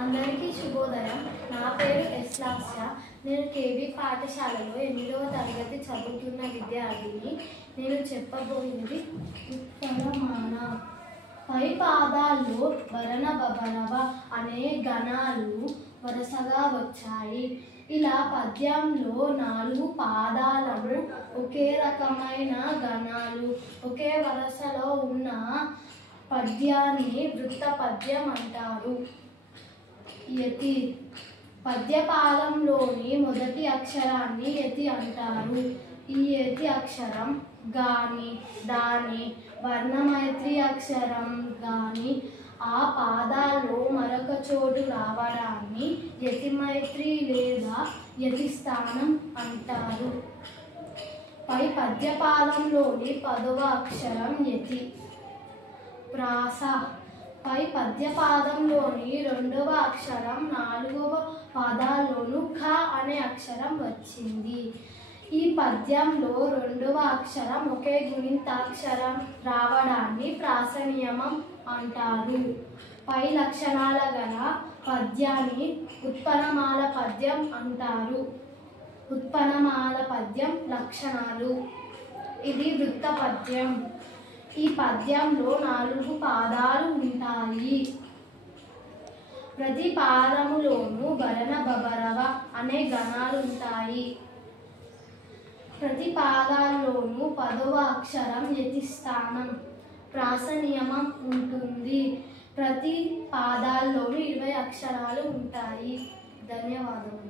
అందరికీ శుభోదయం. నా పేరు ఎస్ లాస్య. నేను కేవీ పాఠశాలలో 8వ తరగతి చదువుతున్న విద్యార్థిని. నేను చెప్పబోయేది ఉత్తరమాన. పై పాదాల్లో వరన బబరవ అనే గణాలు వరుసగా వచ్చాయి. ఇలా పద్యంలో 4 పాదాలను ఒకే రకమైన గణాలు ఒకే వరుసలో ఉన్న పద్యాన్ని వృత్త పద్యం అంటారు. యతి పద్యపాదంలోని మొదటి అక్షరాన్ని యతి అంటారు. ఈ యతి అక్షరం గాని దాని వర్ణమైత్రి అక్షరం గాని ఆ పాదాల్లో మరొక చోటు రావడాన్ని యతిమైత్రి లేదా యతి స్థానం అంటారు. పై పద్యపాదంలోని 10వ అక్షరం యతి. ప్రాస పై పద్యపాదంలోని 2వ అక్షరం 4వ పాదాల్లోనూ ఖ అనే అక్షరం వచ్చింది. ఈ పద్యంలో 2వ అక్షరం ఒకే గుణితాక్షరం రావడాన్ని ప్రాస నియమం అంటారు. పై లక్షణాల గల పద్యాన్ని ఉత్పన్నమాల పద్యం అంటారు. ఉత్పన్నమాల పద్యం లక్షణాలు. ఇది వృత్త పద్యం. ఈ పద్యంలో 4 పాదాలు ఉంటాయి. ప్రతి పాదములోనూ వరన బబరవ అనే గణాలు ఉంటాయి. ప్రతి పాదాల్లోనూ 10వ అక్షరం యతి స్థానం ప్రాస నియమం ఉంటుంది. ప్రతి పాదాల్లోనూ 20 అక్షరాలు ఉంటాయి. ధన్యవాదములు.